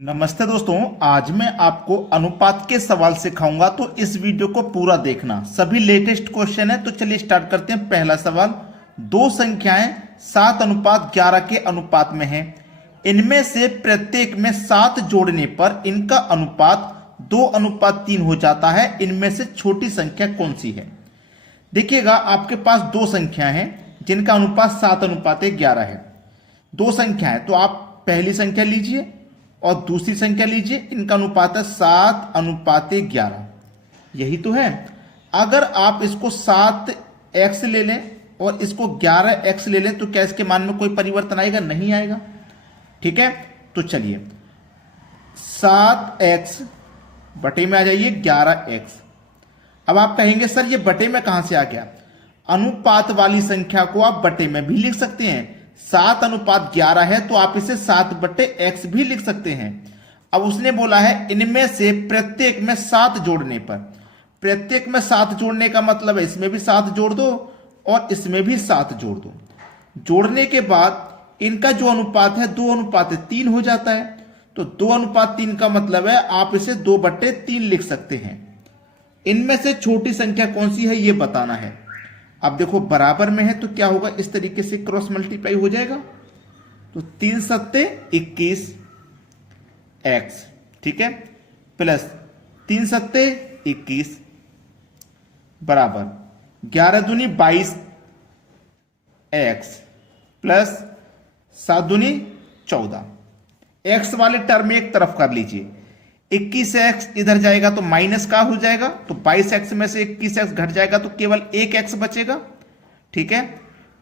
नमस्ते दोस्तों, आज मैं आपको अनुपात के सवाल सिखाऊंगा तो इस वीडियो को पूरा देखना। सभी लेटेस्ट क्वेश्चन है तो चलिए स्टार्ट करते हैं। पहला सवाल, दो संख्याएं 7:11 के अनुपात में हैं। इनमें से प्रत्येक में 7 जोड़ने पर इनका अनुपात 2:3 हो जाता है। इनमें से छोटी संख्या कौन सी है? देखिएगा, आपके पास दो संख्या हैं जिनका अनुपात 7:11 है। दो संख्या है तो आप पहली संख्या लीजिए और दूसरी संख्या लीजिए। इनका अनुपात है 7:11। यही तो है। अगर आप इसको 7x ले लें और इसको 11x ले लें तो क्या इसके मान में कोई परिवर्तन आएगा? नहीं आएगा। ठीक है, तो चलिए 7x बटे में आ जाइए 11x। अब आप कहेंगे सर ये बटे में कहां से आ गया? अनुपात वाली संख्या को आप बटे में भी लिख सकते हैं। 7:11 है तो आप इसे 7/x भी लिख सकते हैं। अब उसने बोला है इनमें से प्रत्येक में 7 जोड़ने पर। प्रत्येक में 7 जोड़ने का मतलब है इसमें भी 7 जोड़ दो और इसमें भी 7 जोड़ दो। जोड़ने के बाद इनका जो अनुपात है 2:3 हो जाता है। तो 2:3 का मतलब है आप इसे 2/3 लिख सकते हैं। इनमें से छोटी संख्या कौन सी है ये बताना है। अब देखो बराबर में है तो क्या होगा, इस तरीके से क्रॉस मल्टीप्लाई हो जाएगा। तो 3 सत्ते 21 x, ठीक है, प्लस 3 सत्ते 21 बराबर 11 दूनी 22 x प्लस 7 दूनी 14। x वाले टर्म एक तरफ कर लीजिए। 21x इधर जाएगा तो माइनस का हो जाएगा, तो 22x में से 21x घट जाएगा तो केवल 1x बचेगा। ठीक है,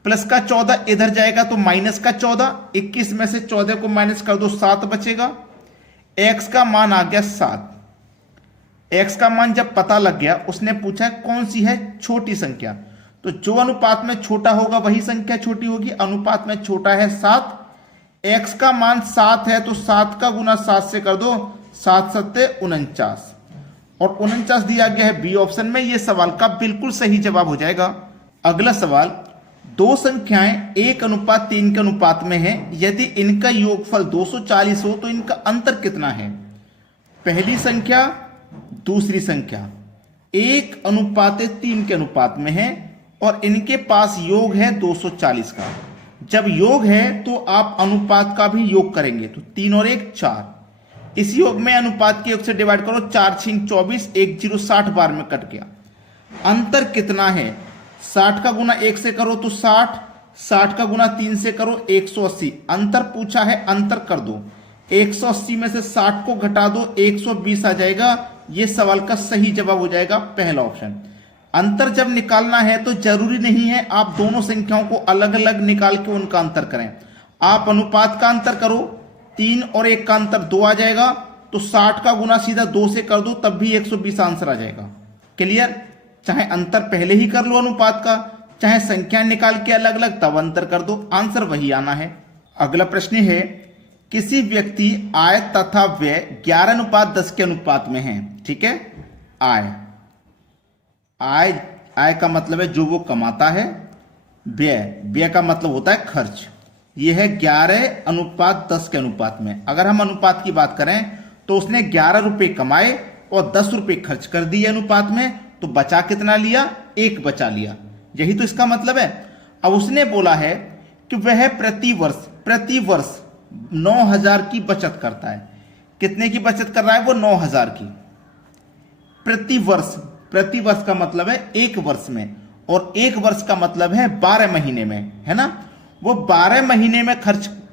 प्लस का 14 इधर जाएगा तो माइनस का 14। 21 में से 14 को माइनस कर दो, 7 बचेगा। x का मान आ गया 7। x का मान जब पता लग गया, उसने पूछा कौन सी है छोटी संख्या। तो जो अनुपात में छोटा होगा वही संख्या छोटी होगी। अनुपात में छोटा है 7। x का मान 7 है तो 7 का गुना 7 से कर दो, 7 सत्ते 49 और 49 दिया गया है बी ऑप्शन में। यह सवाल का बिल्कुल सही जवाब हो जाएगा। अगला सवाल, दो संख्याएं 1:3 के अनुपात में हैं। यदि इनका योगफल 240 हो तो इनका अंतर कितना है? पहली संख्या दूसरी संख्या 1:3 के अनुपात में है और इनके पास योग है 240 का। जब योग है तो आप अनुपात का भी योग करेंगे तो 3 और 1 4। इस योग में अनुपात के योग से डिवाइड करो, 4 6 24, 1 0 60 बार में कट गया। अंतर कितना है? 60 का गुना 1 से करो तो 60, 60 का गुना 3 से करो 180। अंतर पूछा है, अंतर कर दो। 180 में से 60 को घटा दो, 120 आ जाएगा। यह सवाल का सही जवाब हो जाएगा पहला ऑप्शन। अंतर जब निकालना है तो जरूरी नहीं है आप दोनों संख्याओं को अलग अलग निकाल के उनका अंतर करें। आप अनुपात का अंतर करो, 3 और 1 का अंतर 2 आ जाएगा, तो 60 का गुना सीधा 2 से कर दो तब भी 120 आंसर आ जाएगा। क्लियर? चाहे अंतर पहले ही कर लो अनुपात का, चाहे संख्या निकाल के अलग अलग तब अंतर कर दो, आंसर वही आना है। अगला प्रश्न है, किसी व्यक्ति आय तथा व्यय 11:10 के अनुपात में है। ठीक है, आय का मतलब है जो वो कमाता है। व्यय का मतलब होता है खर्च। यह है 11:10 के अनुपात में। अगर हम अनुपात की बात करें तो उसने 11 रुपए कमाए और 10 रुपए खर्च कर दिए अनुपात में, तो बचा कितना लिया? 1 बचा लिया। यही तो इसका मतलब है। अब उसने बोला है कि वह प्रति वर्ष 9,000 की बचत करता है। कितने की बचत कर रहा है वो? 9,000 की। प्रति वर्ष का मतलब है 1 वर्ष में, और 1 वर्ष का मतलब है 12 महीने में, है ना। वो 12 महीने में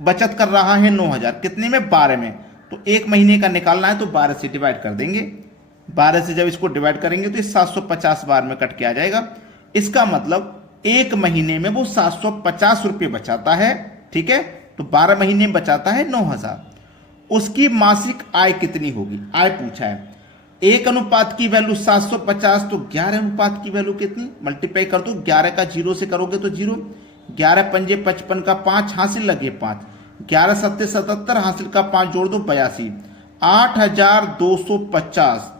बचत कर रहा है 9,000। कितने में? 12 में। तो 1 महीने का निकालना है तो 12 से डिवाइड कर देंगे। 12 से जब इसको डिवाइड करेंगे तो ये 750 बार में कट के आ जाएगा। इसका मतलब 1 महीने में वो 750 रुपये बचाता है। ठीक है, तो 12 महीने में बचाता है 9,000। उसकी मासिक आय कितनी होगी? आय पूछा है। 1 अनुपात की वैल्यू 750, तो 11 अनुपात की वैल्यू कितनी? मल्टीप्लाई कर दो, 11 का 0 से करोगे तो 0, 11 पंजे 55 का 5 हासिल लगे 5, 11 सत्ते 77 हासिल का 5 जोड़ दो 82, 8,250,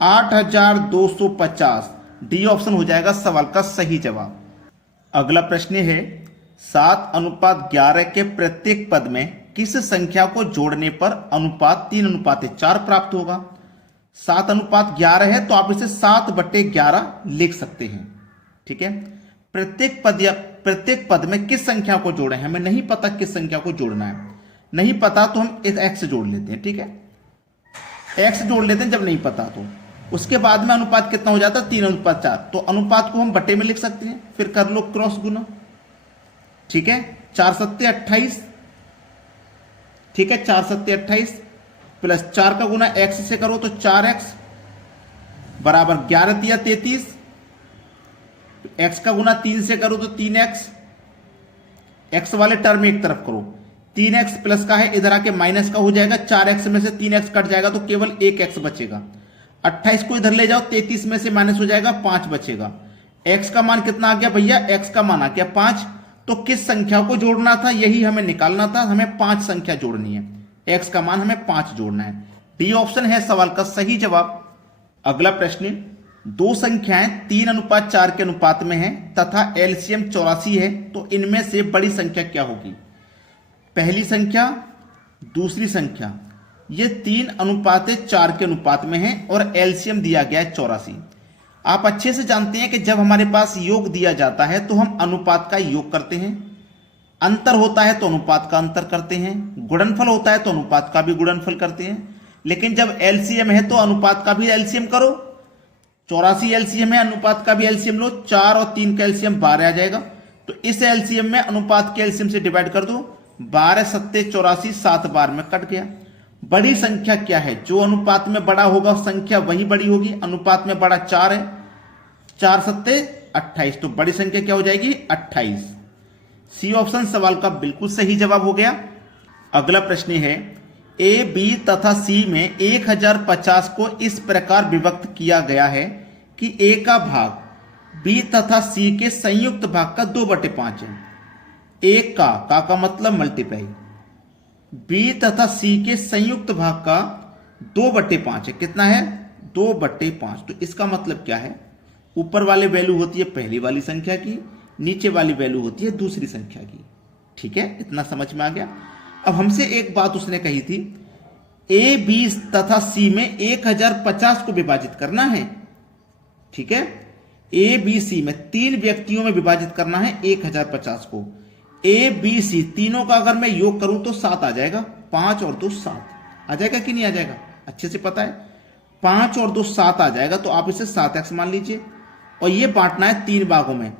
8,250। डी ऑप्शन हो जाएगा सवाल का सही जवाब। अगला प्रश्न है, 7:11 के प्रत्येक पद में किस संख्या को जोड़ने पर अनुपात 3:4 प्राप्त होगा। 7:11 है तो आप इसे 7/11 लिख सकते हैं। ठीक है, प्रत्येक पद में किस संख्या को जोड़े, हमें नहीं पता किस संख्या को जोड़ना है, नहीं पता तो हम इस x जोड़ लेते हैं। ठीक है, x जोड़ लेते हैं जब नहीं पता तो। उसके बाद में अनुपात कितना हो जाता है 3:4, तो अनुपात को हम बटे में लिख सकते हैं, फिर कर लो क्रॉस गुना। ठीक है, 4 7 28, ठीक है 4 7 28 प्लस 4 का गुना x से करो तो 4x बराबर 11 3 33, x का गुना 3 से करो तो 3x, x वाले टर्म एक तरफ करो, 3x प्लस का है इधर आके माइनस का हो जाएगा, 4x में से 3x कट जाएगा तो केवल 1x बचेगा। 28 को इधर ले जाओ, 33 में से माइनस हो जाएगा, 5 बचेगा। x का मान कितना आ गया भैया, x का मान आ गया 5। तो किस संख्या को जोड़ना था, यही हमें निकालना था, हमें 5 संख्या जोड़नी है, x का मान हमें 5 जोड़ना है। डी ऑप्शन है सवाल का सही जवाब। अगला प्रश्न, दो संख्याएं 3:4 के अनुपात में हैं तथा एलसीएम 84 है, तो इनमें से बड़ी संख्या क्या होगी। पहली संख्या, दूसरी संख्या, ये 3:4 के अनुपात में है और एलसीएम दिया गया है 84। आप अच्छे से जानते हैं कि जब हमारे पास योग दिया जाता है तो हम अनुपात का योग करते हैं, अंतर होता है तो अनुपात का अंतर करते हैं, गुणनफल होता है तो अनुपात का भी गुणनफल करते हैं। लेकिन जब एलसीएम है तो अनुपात का भी एलसीएम करो। 84 एलसीएम है, अनुपात का भी एलसीएम लो, 4 और 3 का एलसीएम 12 आ जाएगा। तो इस एलसीएम में अनुपात के एलसीएम से डिवाइड कर दो, 12 7 84, 7 बार में कट गया। बड़ी संख्या क्या है, जो अनुपात में बड़ा होगा संख्या वही बड़ी होगी। अनुपात में बड़ा 4 है, 4 7 28, तो बड़ी संख्या क्या हो जाएगी 28। सी ऑप्शन सवाल का बिल्कुल सही जवाब हो गया। अगला प्रश्न है, ए बी तथा सी में 1050 को इस प्रकार विभक्त किया गया है कि ए का भाग बी तथा सी के संयुक्त भाग का 2/5 है। ए का मतलब मल्टीप्लाई, बी तथा सी के संयुक्त भाग का 2/5 है। कितना है 2/5। तो इसका मतलब क्या है, ऊपर वाली वैल्यू होती है पहली वाली संख्या की, नीचे वाली वैल्यू होती है दूसरी संख्या की। ठीक है, इतना समझ में आ गया। अब हमसे एक बात उसने कही थी, ए बी तथा सी में 1050 को विभाजित करना है। ठीक है, ए बी सी में 3 व्यक्तियों में विभाजित करना है 1050 को। ए बी सी तीनों का अगर मैं योग करूं तो 7 आ जाएगा, 5 और 2 7 आ जाएगा कि नहीं आ जाएगा, अच्छे से पता है, 5 और 2 7 आ जाएगा। तो आप इसे 7x मान लीजिए और ये बांटना है 3 भागों में।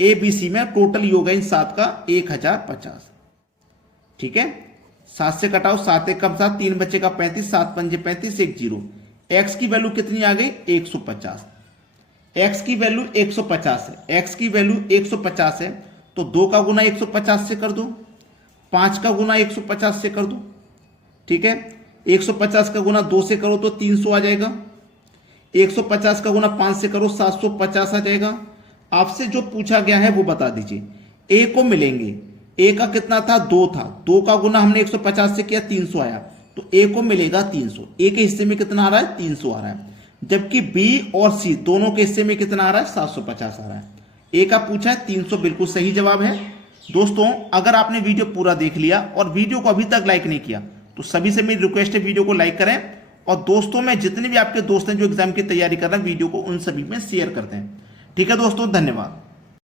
ए बी सी में टोटल योग है इन 7 का 1050। ठीक है, 7 से कटाओ, 7 1 कम 7, 3 बच्चे का 35, 7 5 35, 1 0। x की वैल्यू कितनी आ गई 150। x की वैल्यू 150 है, x की वैल्यू 150 है, तो 2 का गुना 150 से कर दो, 5 का गुना 150 से कर दो। ठीक है, 150 का गुना 2 से करो तो 300 आ जाएगा, 150 का गुना 5 से करो 750 आ जाएगा। आपसे जो पूछा गया है वो बता दीजिए। ए को मिलेंगे, ए का कितना था 2 था, 2 का गुना हमने 150 से किया 300 आया, तो ए को मिलेगा 300। ए के हिस्से में कितना आ रहा है 300 आ रहा है, जबकि बी और सी दोनों के हिस्से में कितना आ रहा है 750 आ रहा है। ए का पूछा है 300, बिल्कुल सही जवाब है। दोस्तों, अगर आपने वीडियो पूरा देख लिया और वीडियो को अभी तक लाइक नहीं किया तो सभी से मेरी रिक्वेस्ट है वीडियो को लाइक करें, और दोस्तों में जितने भी आपके दोस्त हैं जो एग्जाम की तैयारी कर रहे हैं वीडियो को उन सभी में शेयर करते हैं। ठीक है दोस्तों, धन्यवाद।